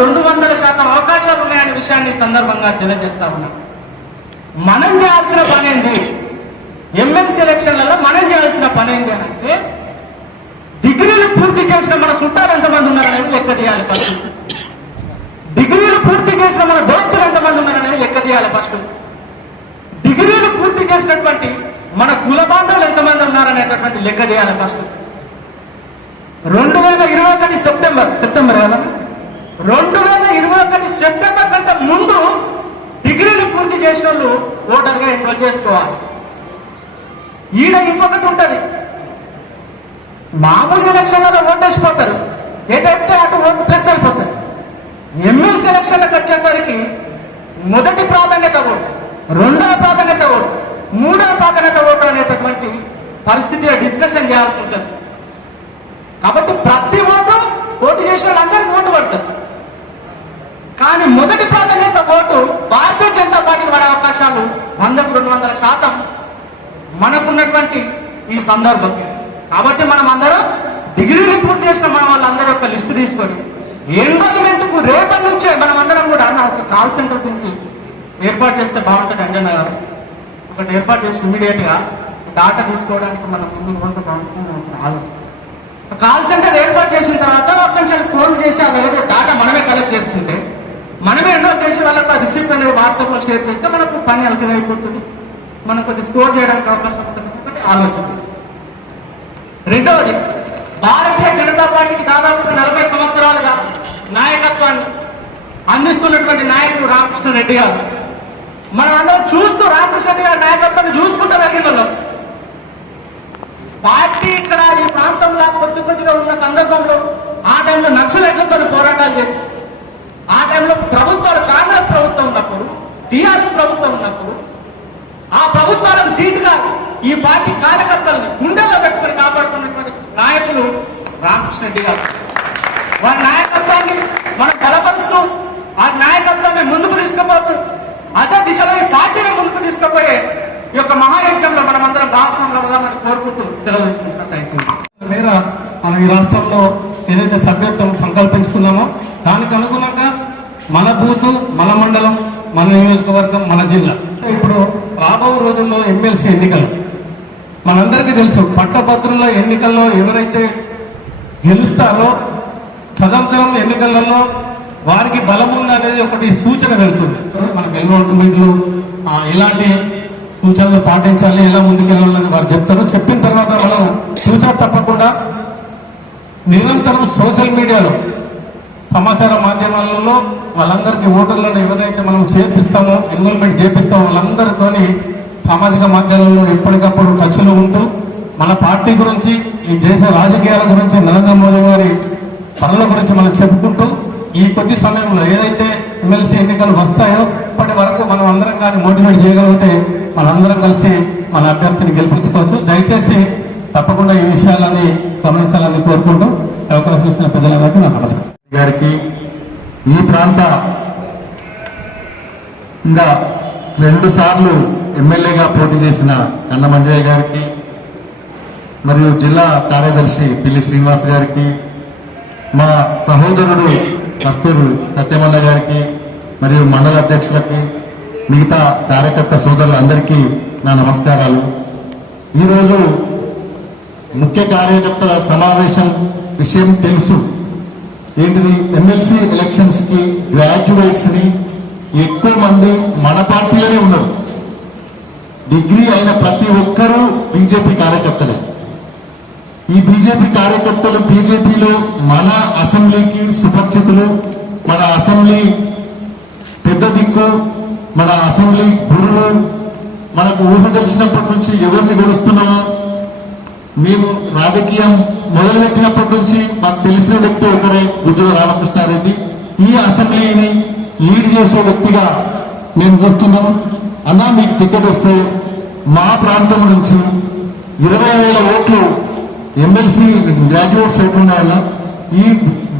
రెండు వందల శాతం అవకాశాలు ఉన్నాయనే విషయాన్ని సందర్భంగా తెలియజేస్తా ఉన్నాం. మనం చేయాల్సిన పని ఏంటి ఎమ్మెల్సీ ఎలక్షన్లలో మనం చేయాల్సిన పని ఏంటి అని అంటే డిగ్రీలు పూర్తి చేసిన మన చుట్టాలు ఎంతమంది ఉన్నారనేది లెక్క తీయాలి ఫస్ట్. డిగ్రీలు పూర్తి చేసిన మన దోస్తులు ఎంతమంది ఉన్నారనేది లెక్క తీయాలి ఫస్ట్. డిగ్రీలు పూర్తి చేసినటువంటి మన కుల బాంధవులు ఎంతమంది ఉన్నారనేటటువంటి లెక్క తీయాలి ఫస్ట్. రెండు వేల ఇరవై ఒకటి సెప్టెంబర్ సెప్టెంబర్ కదా రెండు వేల ఇరవై ఒకటి సెప్టెంబర్ కంటే ముందు డిగ్రీలు పూర్తి చేసిన వాళ్ళు ఓటర్గా ఎన్రోల్ చేసుకోవాలి. ఈడ ఇంకొకటి ఉంటుంది. మామూలు ఎలక్షన్లలో ఓటేసిపోతారు ఎటైతే అటు ఓటు ప్లస్ అయిపోతారు. ఎమ్మెల్సీ ఎలక్షన్లకు వచ్చేసరికి మొదటి ప్రాధాన్యత ఓటు రెండవ ప్రాధాన్యత ఓటు మూడవ ప్రాధాన్యత ఓటు అనేటటువంటి పరిస్థితిలో డిస్కషన్ చేయాల్సి ఉంటుంది. కాబట్టి ప్రతి ఓటు ఓటు చేసిన వాళ్ళందరికీ ఓటు పడుతుంది కానీ మొదటి ప్రాధాన్యత ఓటు భారతీయ జనతా పార్టీకి పడే అవకాశాలు వందకు రెండు వందల శాతం మనకున్నటువంటి ఈ సందర్భం. కాబట్టి మనం అందరం డిగ్రీలు పూర్తి చేసిన మన వాళ్ళందరూ ఒక లిస్టు తీసుకొని ఎన్రోల్మెంట్ రేపటి నుంచే మనం అందరం కూడా నా ఒక కాల్ సెంటర్ గురించి ఏర్పాటు చేస్తే బాగుంటుంది అంజన్న గారు. ఒకటి ఏర్పాటు చేసి ఇమీడియట్గా డాటా తీసుకోవడానికి మనం ముందు కొంత బాగుంటుంది ఆలోచన. కాల్ సెంటర్ ఏర్పాటు చేసిన తర్వాత కొంచెం ఫోన్ చేసి ఆ దగ్గర డాటా మనమే కలెక్ట్ చేస్తుంది. మనమే ఎన్నో చేసే వాళ్ళకి ఆ రిసిప్ట్ అనేది వాట్సాప్లో షేర్ చేస్తే మనకు పని అలకమైపోతుంది మనం కొద్ది స్కోర్ చేయడానికి అవకాశం ఉంటుంది. ఆలోచన. రెండవది భారతీయ జనతా పార్టీకి దాదాపు నలభై సంవత్సరాలుగా నాయకత్వాన్ని అందిస్తున్నటువంటి నాయకుడు రామకృష్ణ రెడ్డి గారు. మనం అందరం చూస్తూ రామకృష్ణ రెడ్డి గారి నాయకత్వాన్ని చూసుకుంటూ వెళ్ళిన పార్టీ ఇక్కడ ఈ ప్రాంతంలో కొద్ది కొద్దిగా ఉన్న సందర్భంలో ఆ టైంలో నక్సలైట్లతో పోరాటాలు చేసి ఆ టైంలో ప్రభుత్వాలు కాంగ్రెస్ ప్రభుత్వం ఉన్నప్పుడు టీఆర్ఎస్ ప్రభుత్వం ఉన్నప్పుడు ఆ ప్రభుత్వాలకు ధీటుగా ఈ పార్టీ కార్యకర్తల్ని గుండెల్లో పెట్టుకుని కాపాడుతున్నటువంటి నాయకులు రామకృష్ణ రెడ్డి గారు. వారి నాయకత్వాన్ని మనం బలపరుస్తూ ఆ నాయకత్వాన్ని ముందుకు తీసుకుపోతూ అదే దిశలో ఈ పార్టీని ముందుకు తీసుకుపోయే ఈ యొక్క మహాయజ్ఞంలో మనం అందరం భాగస్వాములు అవుదామని కోరుకుంటూ సెలవు మేర మనం ఈ రాష్ట్రంలో ఏదైతే సభ్యత్వం సంకల్పించుకున్నామో దానికి అనుగుణంగా మన బూతు మన మండలం మన నియోజకవర్గం మన జిల్లా. ఇప్పుడు రాబో రోజుల్లో ఎమ్మెల్సీ ఎన్నికలు. మనందరికీ తెలుసు పట్టభద్రుల ఎన్నికల్లో ఎవరైతే గెలుస్తారో తదనంతరం ఎన్నికలలో వారికి బలం అనేది ఒకటి సూచన వెళ్తుంది. మన గవర్నమెంట్లు ఎలాంటి సూచనలు పాటించాలి ఎలా ముందుకెళ్ళాలని వారు చెప్తారు. చెప్పిన తర్వాత మనం ఫ్యూచర్ తప్పకుండా నిరంతరం సోషల్ మీడియాలో సమాచార మాధ్యమాలలో వాళ్ళందరికీ ఓటర్లను ఎవరైతే మనం చేర్పిస్తామో ఎన్రోల్మెంట్ చేపిస్తామో వాళ్ళందరితోని సామాజిక మాధ్యమాలలో ఎప్పటికప్పుడు టచ్లో ఉంటూ మన పార్టీ గురించి ఈ దేశ రాజకీయాల గురించి నరేంద్ర మోదీ గారి పనుల గురించి మనం చెప్పుకుంటూ ఈ కొద్ది సమయంలో ఏదైతే ఎమ్మెల్సీ ఎన్నికలు వస్తాయో ఇప్పటి వరకు మనం అందరం కానీ మోటివేట్ చేయగలిగితే మనందరం కలిసి మన అభ్యర్థిని గెలిపించుకోవచ్చు. దయచేసి తప్పకుండా ఈ విషయాలని గమనించాలని కోరుకుంటూ అవకాశం ఇచ్చిన పెద్దలందరికీ నా నమస్కారం. గారికి ఈ ప్రాంత ఇంకా రెండు సార్లు ఎమ్మెల్యేగా పోటీ చేసిన కన్న మంజయ్య గారికి మరియు జిల్లా కార్యదర్శి పిల్లి శ్రీనివాస్ గారికి మా సహోదరుడు కస్తూరు సత్యమన్న గారికి మరియు మండల అధ్యక్షులకి మిగతా కార్యకర్త సోదరులందరికీ నా నమస్కారాలు. ఈరోజు ముఖ్య కార్యకర్తల సమావేశం విషయం తెలుసు. ఏంటిది? ఎమ్మెల్సీ ఎలక్షన్స్కి గ్రాడ్యుయేట్స్ని ఎక్కువ మంది మన పార్టీలోనే ఉన్నారు. డిగ్రీ అయిన ప్రతి ఒక్కరూ బీజేపీ కార్యకర్తలే. ఈ బీజేపీ కార్యకర్తలు బీజేపీలో మన అసెంబ్లీకి సుపరిచితులు మన అసెంబ్లీ పెద్ద దిక్కు మన అసెంబ్లీ గురువు మనకు ఊహ తెలిసినప్పటి నుంచి ఎవరిని గెలుస్తున్నామో మేము రాజకీయం మొదలుపెట్టినప్పటి నుంచి మాకు తెలిసిన వ్యక్తి ఒకరే గుజ్జుల రామకృష్ణారెడ్డి. ఈ అసెంబ్లీని లీడ్ చేసే వ్యక్తిగా మేము చూస్తున్నాం. అన్నా మీకు టికెట్ వస్తే మా ప్రాంతం నుంచి ఇరవై వేల ఓట్లు ఎమ్మెల్సీ గ్రాడ్యుయేట్స్ ఓట్లు వల్ల ఈ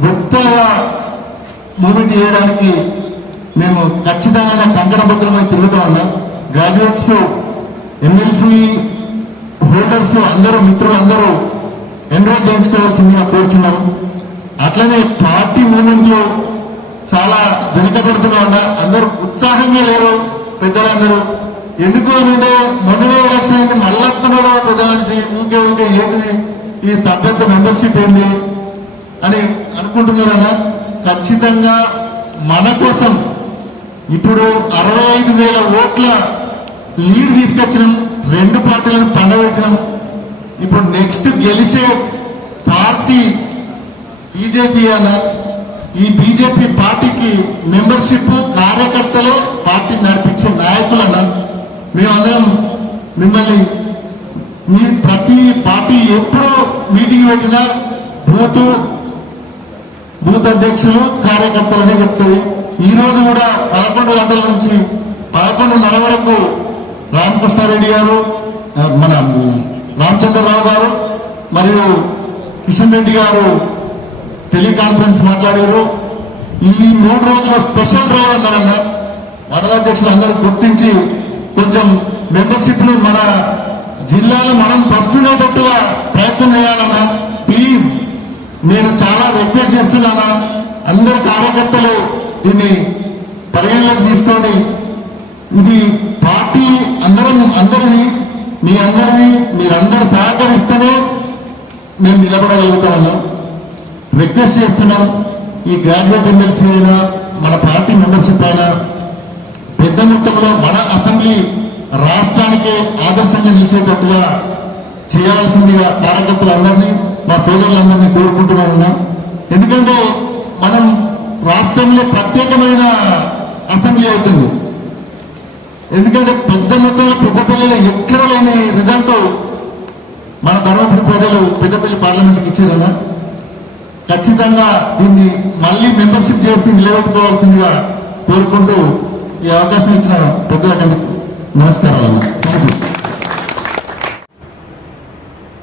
గొప్పగా మూమెంట్ చేయడానికి మేము ఖచ్చితంగా కంకణబద్ధమై తిరుగుతా ఉన్నాం గ్రాడ్యుయేట్స్ ఎమ్మెల్సీ బిల్డర్స్ అందరూ మిత్రులు అందరూ ఎన్రోల్ చేయించుకోవాల్సిందిగా కోరుచున్నాం అట్లనే పార్టీ మూమెంట్లో చాలా వెనుకబడుతున్నా అందరూ ఉత్సాహంగా లేరు పెద్దలందరూ. ఎందుకు అంటే మొన్ననే ఎలక్షన్ అయింది మళ్ళొస్తున్నాడు పెద్ద మనిషి ఊకే ఊకే ఏంటిది? ఈ సభ్యత్వ మెంబర్షిప్ ఏంది? అని అనుకుంటున్నారన్నా ఖచ్చితంగా మన కోసం ఇప్పుడు అరవై ఐదు వేల ఓట్ల లీడ్ తీసుకొచ్చినాం. రెండు పార్టీలను పండబెట్టినాం ఇప్పుడు నెక్స్ట్ గెలిచే పార్టీ బీజేపీ అన్న ఈ బీజేపీ పార్టీకి మెంబర్షిప్ కార్యకర్తలు పార్టీ నడిపించే నాయకులన్న మేమందరం మిమ్మల్ని మీ ప్రతి పార్టీ ఎప్పుడో మీటింగ్ పెట్టినా బూత్ బూత్ అధ్యక్షులు కార్యకర్తలనే చెప్తుంది ఈరోజు కూడా పదకొండు గంటల నుంచి పదకొండున్నర వరకు రామకృష్ణారెడ్డి గారు మన రామచంద్రరావు గారు మరియు కిషన్ రెడ్డి గారు టెలికాన్ఫరెన్స్ మాట్లాడారు. ఈ మూడు రోజులు స్పెషల్ డ్రైవ్ అన్నారన్న మండలాధ్యక్షులు అందరూ గుర్తించి కొంచెం మెంబర్షిప్లు మన జిల్లాలో మనం ఫస్ట్ ఉండేటట్టుగా ప్రయత్నం చేయాలన్నా ప్లీజ్ నేను చాలా రిక్వెస్ట్ చేస్తున్నానా అందరు కార్యకర్తలు దీన్ని పరిగణలోకి తీసుకొని ఇది పార్టీ అందరం అందరినీ మీ అందరినీ మీరందరూ సహకరిస్తేనే మేము నిలబడగలుగుతాము రిక్వెస్ట్ చేస్తున్నాం. ఈ గ్రాడ్యుయేట్ ఎమ్మెల్సీ అయినా మన పార్టీ మెంబర్షిప్ అయినా పెద్ద మొత్తంలో మన అసెంబ్లీ రాష్ట్రానికి ఆదర్శంగా నిలిచేటట్టుగా చేయాల్సిందిగా కార్యకర్తలందరినీ మా సోదరులందరినీ కోరుకుంటూనే ఉన్నాం. ఎందుకంటే మనం రాష్ట్రంలో ప్రత్యేకమైన అసెంబ్లీ అవుతుంది. ఎందుకంటే పెద్ద మొత్తంలో పెద్ద పిల్లలు ఎక్కడ లేని రిజల్ట్ మన ధర్మపురి ప్రజలు పెద్దపల్లి పార్లమెంట్కి ఇచ్చారన్నా ఖచ్చితంగా దీన్ని మళ్ళీ మెంబర్షిప్ చేసి నిలబెట్టుకోవాల్సిందిగా కోరుకుంటూ ఈ అవకాశం ఇచ్చిన పెద్దలకు నమస్కారాలు థ్యాంక్ యూ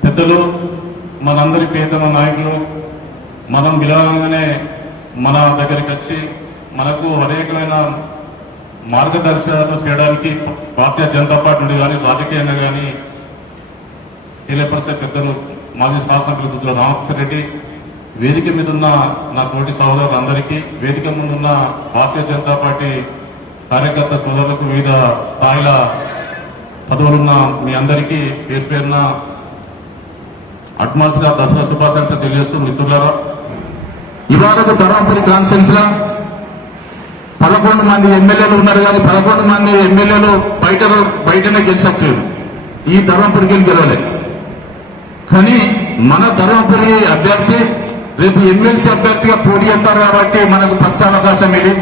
పెద్దలు మనందరి ప్రియతమ నాయకులు మనం విలాగానే మన దగ్గరికి వచ్చి మనకు అనేకమైన మార్గదర్శనాలు చేయడానికి భారతీయ జనతా పార్టీ నుండి కానీ రాజకీయంగా కానీ తెలియపరిచే పెద్దలు మాజీ శాసనసభ్యులు బుద్ధుల రామకృష్ణ రెడ్డి వేదిక మీద ఉన్న నా తోటి సహోదరులందరికీ వేదిక ముందున్న భారతీయ జనతా పార్టీ కార్యకర్త సోదరులకు వివిధ స్థాయిల పదవులున్న మీ అందరికీ పేరు పేరున అడ్వాన్స్గా దసరా శుభాకాంక్షలు తెలియజేస్తూ మిత్రులారా. ఇవాళకు ధర్మపురి కాన్సెన్స్ లా పదకొండు మంది ఎమ్మెల్యేలు ఉన్నారు కానీ పదకొండు మంది ఎమ్మెల్యేలు బయట బయటనే గెలిచొచ్చు. ఈ ధర్మపురికి గెలవలేదు కానీ మన ధర్మపురి అభ్యర్థి రేపు ఎమ్మెల్సీ అభ్యర్థిగా పోటీ చేస్తారు కాబట్టి మనకు ఫస్ట్ అవకాశం ఇది.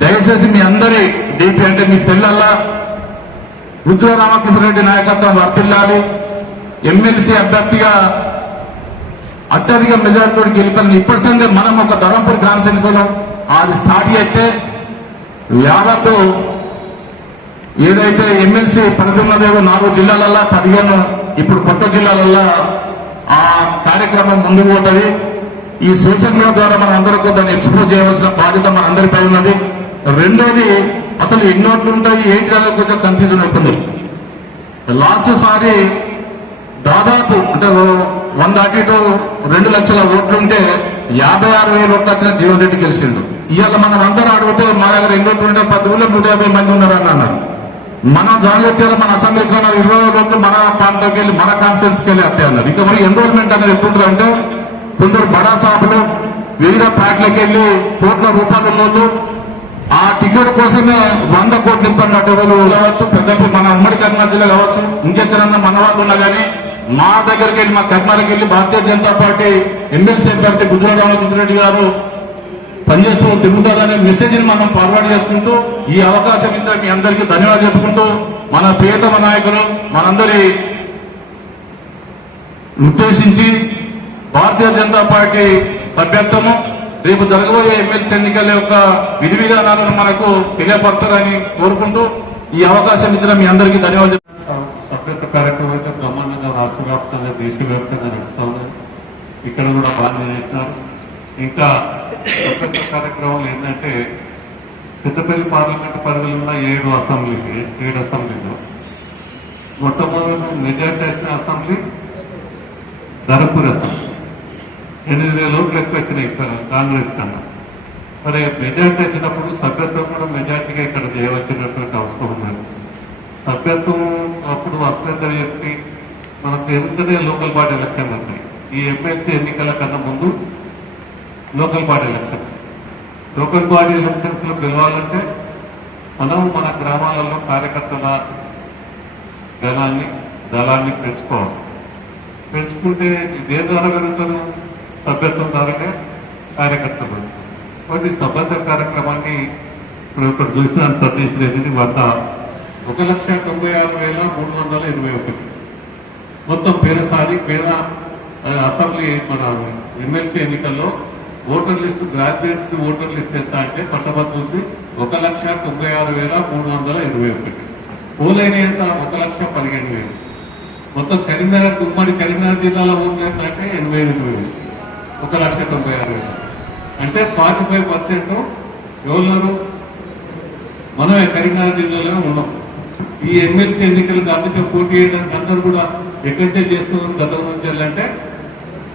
దయచేసి మీ అందరి డిపి అంటే మీ సెల్లల్లా ఉజ్వల రామకృష్ణరెడ్డి నాయకత్వం వర్తిల్లాలి. ఎమ్మెల్సీ అభ్యర్థిగా అత్యధిక మెజార్టీ గెలిపాలని ఇప్పటి సందే మనం ఒక ధరంపూర్ కాన్స్టిట్యూన్స్ అది స్టార్ట్ చేస్తే యావత్తు ఏదైతే ఎమ్మెల్సీ పరిధి నాలుగు జిల్లాలల్లో పదిహేను ఇప్పుడు కొత్త జిల్లాలల్లో ఆ కార్యక్రమం ముందుకు పోతుంది. ఈ సోషల్ మీడియా ద్వారా మనం అందరికీ దాన్ని ఎక్స్పోజ్ చేయవలసిన బాధ్యత మన అందరిపై ఉన్నది. రెండోది అసలు ఎన్ని ఓట్లు ఉంటాయి ఏం చేయాలో కొంచెం కన్ఫ్యూజన్ అవుతుంది. లాస్ట్ సారి దాదాపు అంటే వంద అటు రెండు లక్షల ఓట్లుంటే యాభై ఆరు వేల ఓట్లు వచ్చిన జీవన్ రెడ్డి గెలిచిండు. ఇవాళ మనం అందరూ అడిగితే మా దగ్గర ఎన్ని ఓట్లు పది ఊళ్ళో నూట యాభై మంది ఉన్నారని అన్నారు. మన జాగ్రత్తలో మన అసెంబ్లీ కన్నా ఇరవై రోజులు మన ప్రాంతంకి వెళ్ళి మన కాన్స్టిట్యూన్స్కి వెళ్ళి అట్టే అన్నారు. ఇంకా మరి ఎన్రోల్మెంట్ అనేది ఎట్లుంటుంది అంటే కొందరు బడా షాపులు వివిధ ప్యాట్లకి వెళ్ళి కోట్ల రూపాయలు ఉన్నోళ్ళు ఆ టికెట్ కోసమే వంద కోట్లు ఇస్తున్నట్టు ఎవరు కావచ్చు పెద్ద మన ఉమ్మడి కర్నూలు జిల్లా కావచ్చు ఇంకెక్కడన్నా మన వాళ్ళు ఉన్నా కానీ మా దగ్గరికి వెళ్ళి మా కర్మాలకి వెళ్ళి భారతీయ జనతా పార్టీ ఎమ్మెల్సీ అభ్యర్థి గుజరాత్ రామకృష్ణ రెడ్డి గారు పనిచేస్తూ తిరుగుతారనే మెసేజ్ని మనం ఫార్వర్డ్ చేసుకుంటూ ఈ అవకాశం ఇచ్చిన మీ అందరికీ ధన్యవాదాలు చెప్పుకుంటూ మన ప్రియతమ నాయకులు మనందరి ఉద్దేశించి భారతీయ జనతా పార్టీ సభ్యత్వము రేపు జరగబోయే ఎమ్మెల్సీ ఎన్నికల యొక్క విధి విధానాలను మనకు తెలియపరచాలని కోరుకుంటూ ఈ అవకాశం ఇచ్చిన మీ అందరికీ ధన్యవాదాలు సభ్యత్వ కార్యక్రమం అయితే బ్రహ్మాండంగా రాష్ట్ర వ్యాప్తంగా దేశవ్యాప్తంగా నడుస్తా ఇక్కడ కూడా బాగా చేసినారు. ఇంకా సభ్యత కార్యక్రమాలు ఏంటంటే పెద్దపల్లి పార్లమెంట్ పరిధిలో ఉన్న ఏడు అసెంబ్లీ ఏడు అసెంబ్లీలు. మొట్టమొదటి మెజార్టీ వచ్చిన అసెంబ్లీ ధరపూర్ అసెంబ్లీ. ఎనిమిది వేల ఓట్లు ఎక్కువ వచ్చినాయి కాంగ్రెస్ కన్నా. మరి మెజార్టీ వచ్చినప్పుడు సభ్యత్వం కూడా మెజార్టీగా ఇక్కడ చేయవలసినటువంటి అవసరం ఉన్నది. సభ్యత్వం అప్పుడు అశ్రద్ధ వ్యక్తి మనకు ఎందుకనే లోకల్ బాడీ ఎలక్షన్ ఉంటాయి ఈ ఎమ్మెల్సీ ఎన్నికల కన్నా ముందు local body elections local body ఎలక్షన్స్లో గెలవాలంటే మనం మన గ్రామాలలో కార్యకర్తల గణాన్ని దళాన్ని పెంచుకోవాలి. పెంచుకుంటే ఇదే ద్వారా పెరుగుతారు? సభ్యత్వం ద్వారానే కార్యకర్తలు కాబట్టి సభ్యత్వ కార్యక్రమాన్ని ఇప్పుడు ఇక్కడ చూసిన సతీష్ రెడ్డిని వద్ద ఒక లక్ష తొంభై ఆరు వేల మూడు వందల ఇరవై ఒకటి. మొత్తం పేదసారి పేద అసెంబ్లీ మన ఎమ్మెల్సీ ఎన్నికల్లో voter list graduates voter list ఎంత అంటే పట్టభద్రులు ఉంది ఒక లక్ష తొంభై ఆరు వేల మూడు వందల ఇరవై ఒకటి. పోలైన ఎంత? ఒక లక్ష పదిహేను వేలు. మొత్తం కరీంనగర్ ఉమ్మడి కరీంనగర్ జిల్లాలో ఓట్లు ఎంత అంటే ఎనభై ఎనిమిది వేలు. ఒక లక్ష తొంభై ఆరు వేలు. అంటే ఫార్టీ ఫైవ్ పర్సెంట్ ఎవరున్నారు? మనమే కరీంనగర్ జిల్లాలో ఉన్నాం. ఈ ఎమ్మెల్సీ ఎన్నికలకు అందుకే పోటీ చేయడానికి అందరూ కూడా ఎక్కడి నుంచే చేస్తున్నారు? గతం నుంచి అంటే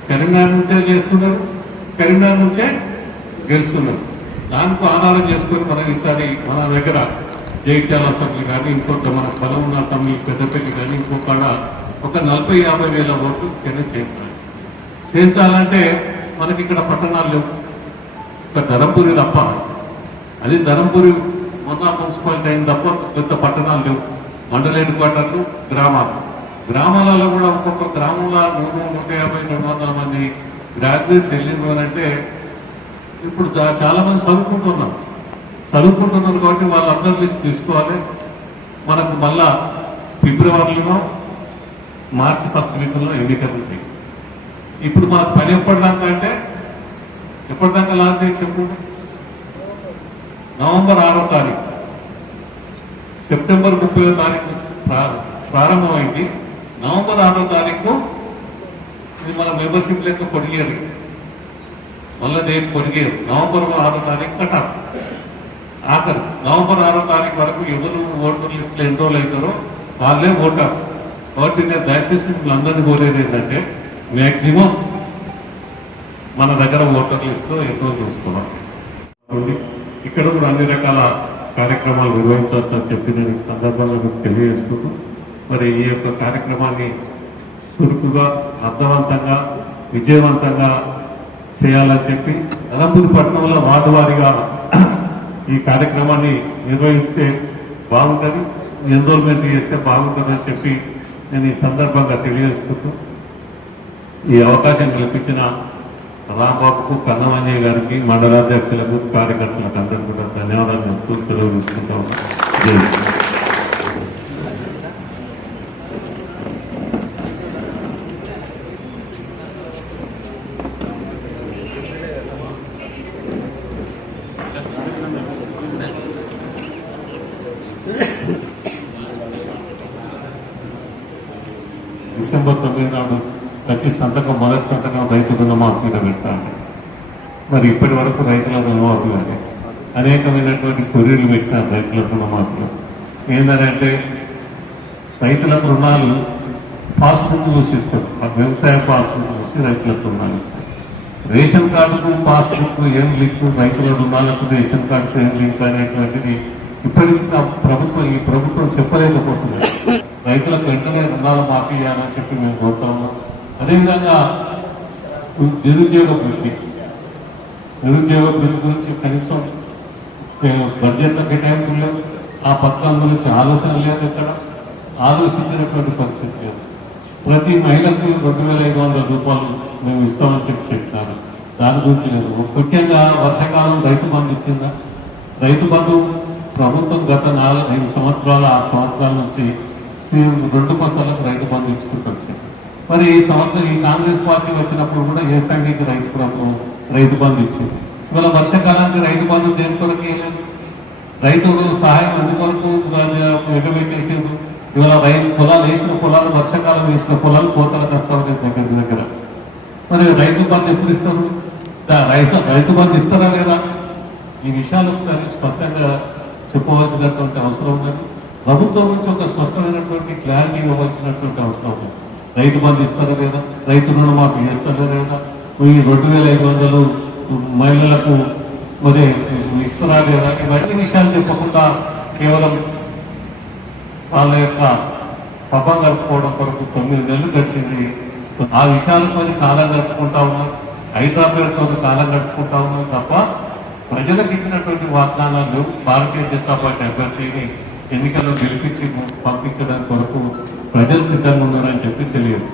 కరీంనగర్ నుంచే చేస్తున్నారు. కరీంనగర్ నుంచే గెలుస్తున్నారు దానికి ఆధారం చేసుకొని మనం ఈసారి మన దగ్గర జగిత్యాల అసెంబ్లీ కానీ ఇంకొక మన బలం ఉన్న అసెంబ్లీ పెద్దపల్లి కానీ ఇంకొక ఒక నలభై యాభై వేల ఓట్లు కింద చేయించాలి చేయించాలంటే మనకి ఇక్కడ పట్టణాలు లేవు. ఒక ధరంపూరి తప్ప. అది ధరంపూరి మొన్న మున్సిపాలిటీ అయింది తప్ప పెద్ద పట్టణాలు లేవు. మండల హెడ్ క్వార్టర్లు గ్రామాలు. గ్రామాలలో కూడా ఒక్కొక్క గ్రామంలో నూరు నూట యాభై రెండు వందల మంది గ్రాడ్యుయేట్స్ వెళ్ళింది అంటే ఇప్పుడు చాలామంది చదువుకుంటున్నాం చదువుకుంటున్నారు. చదువుకుంటున్నారు కాబట్టి వాళ్ళందరి లిస్ట్ తీసుకోవాలి. మనకు మళ్ళా ఫిబ్రవరిలో మార్చి ఫస్ట్ వీక్లో ఎన్నికలు ఉంటాయి. ఇప్పుడు మనకు పని ఎప్పటిదాకా అంటే ఎప్పటిదాకా లాస్ట్ డేట్ చెప్పు? నవంబర్ ఆరో తారీఖు. సెప్టెంబర్ ముప్పై తారీఖు ప్రారంభమైంది. నవంబర్ ఆరో తారీఖు ఇది మన మెంబర్షిప్ లెక్క పొడిగేరు మళ్ళీ నేను పొడిగేరు నవంబర్ ఆరో తారీఖు కటాఫ్ ఆఖరు. నవంబర్ ఆరో తారీఖు వరకు ఎవరు ఓటర్ లిస్టులో ఎన్రోల్ అవుతారో వాళ్ళే ఓటర్. కాబట్టి నేను దయచేసి మిమ్మల్ని అందరినీ కోరేది ఏంటంటే మ్యాక్సిమం మన దగ్గర ఓటర్ లిస్టు ఎన్రోల్ చేసుకోవాలి. ఇక్కడ కూడా అన్ని రకాల కార్యక్రమాలు నిర్వహించవచ్చు అని చెప్పి నేను ఈ సందర్భంలో మీకు తెలియజేసుకుంటూ మరి ఈ యొక్క కార్యక్రమాన్ని చురుకుగా అర్థవంతంగా విజయవంతంగా చేయాలని చెప్పి అనంతపురి పట్టణంలో వార్డు ఈ కార్యక్రమాన్ని నిర్వహిస్తే బాగుంటుంది ఎన్రోల్మెంట్ చేస్తే బాగుంటుందని చెప్పి నేను ఈ సందర్భంగా తెలియజేసుకుంటూ ఈ అవకాశం కల్పించిన రాంబాబుకు కన్నమయ్య గారికి మండలాధ్యక్షులకు కార్యకర్తలకు అందరికీ కూడా ధన్యవాదాలు చెప్తూ సెలవు తీసుకుంటా ఉన్నాను. జై హింద్. డిసెంబర్ తొమ్మిది నాడు వచ్చి సంతకం మొదటి సంతకం రైతు రుణమాఫీ మీద పెట్టాలి మరి ఇప్పటి వరకు రైతుల రుణమాఫీ కానీ అనేకమైనటువంటి కొర్రీలు పెట్టినారు రైతుల రుణమాఫీలో ఏంటంటే రైతులకు రుణాలు పాస్బుక్ చూసిస్తారు ఆ వ్యవసాయ పాస్బుక్ చూసి రైతులకు రుణాలు ఇస్తారు. రేషన్ కార్డుకు పాస్బుక్ ఏం లింక్? రైతుల రుణాలకు రేషన్ కార్డుకు ఏం లింక్ అనేటువంటిది ఇప్పటికీ నా ప్రభుత్వం ఈ ప్రభుత్వం చెప్పలేకపోతుంది రైతులకు వెంటనే రుణాలు మాఫీ చేయాలని చెప్పి మేము కోరుతాము అదేవిధంగా నిరుద్యోగ వృద్ధి నిరుద్యోగ వృద్ధి గురించి కనీసం బడ్జెట్ కేటాయింపులు ఆ పథకం గురించి ఆలోచన లేదు ఎక్కడ? ఆలోచించినటువంటి పరిస్థితి లేదు. ప్రతి మహిళకు రెండు వేల ఐదు వందల రూపాయలు మేము ఇస్తామని చెప్పి చెప్పినారు. దాని గురించి లేదు. ముఖ్యంగా వర్షాకాలం రైతు బంధు ఇచ్చిందా? రైతు బంధు ప్రభుత్వం గత నాలుగు ఐదు సంవత్సరాలు ఆరు సంవత్సరాల నుంచి రెండు పసాలకు రైతు బంధు ఇచ్చుకుంటూ వచ్చింది. మరి ఈ సంవత్సరం ఈ కాంగ్రెస్ పార్టీ వచ్చినప్పుడు కూడా ఏ సంఘికి రైతు ప్రభుత్వం రైతు బంధు ఇచ్చింది. ఇవాళ వర్షాకాలానికి రైతు బంధు దేని కొరకు వేయలేదు రైతులు సహాయం ఎందుకొరకు ఎగబెట్టేసారు ఇవాళ రైతు పొలాలు వేసిన పొలాలు వర్షాకాలం వేసిన పొలాలు కోతలకు వస్తారు దగ్గర దగ్గర. మరి రైతు బంధు ఎప్పుడు ఇస్తారు? రైతు రైతు బంధు ఇస్తారా లేదా? ఈ విషయాలు ఒకసారి స్పష్టంగా చెప్పవలసినటువంటి అవసరం ఉన్నది. ప్రభుత్వం నుంచి ఒక స్పష్టమైనటువంటి క్లారిటీ ఇవ్వవలసినటువంటి అవసరం ఉంది రైతు బంధు ఇస్తారా లేదా? రైతు రుణమాఫీ చేస్తారా లేదా? ఈ రెండు వేల ఐదు వందలు మహిళలకు మరి ఇస్తున్నారు లేదా ఇవన్నీ విషయాలు చెప్పకుండా కేవలం వాళ్ళ యొక్క పబ్బం గడుపుకోవడం కొరకు తొమ్మిది నెలలు గడిచింది. ఆ విషయాలతో కాలం గడుపుకుంటా ఉన్నారు. హైదరాబాద్తో కాలం గడుపుకుంటా ఉన్నాం తప్ప ప్రజలకు ఇచ్చినటువంటి వాగ్దానాలు భారతీయ జనతా పార్టీ అభ్యర్థిని ఎన్నికల్లో గెలిపించి పంపించడానికి కొరకు ప్రజలు సిద్ధంగా ఉన్నారని చెప్పి తెలియదు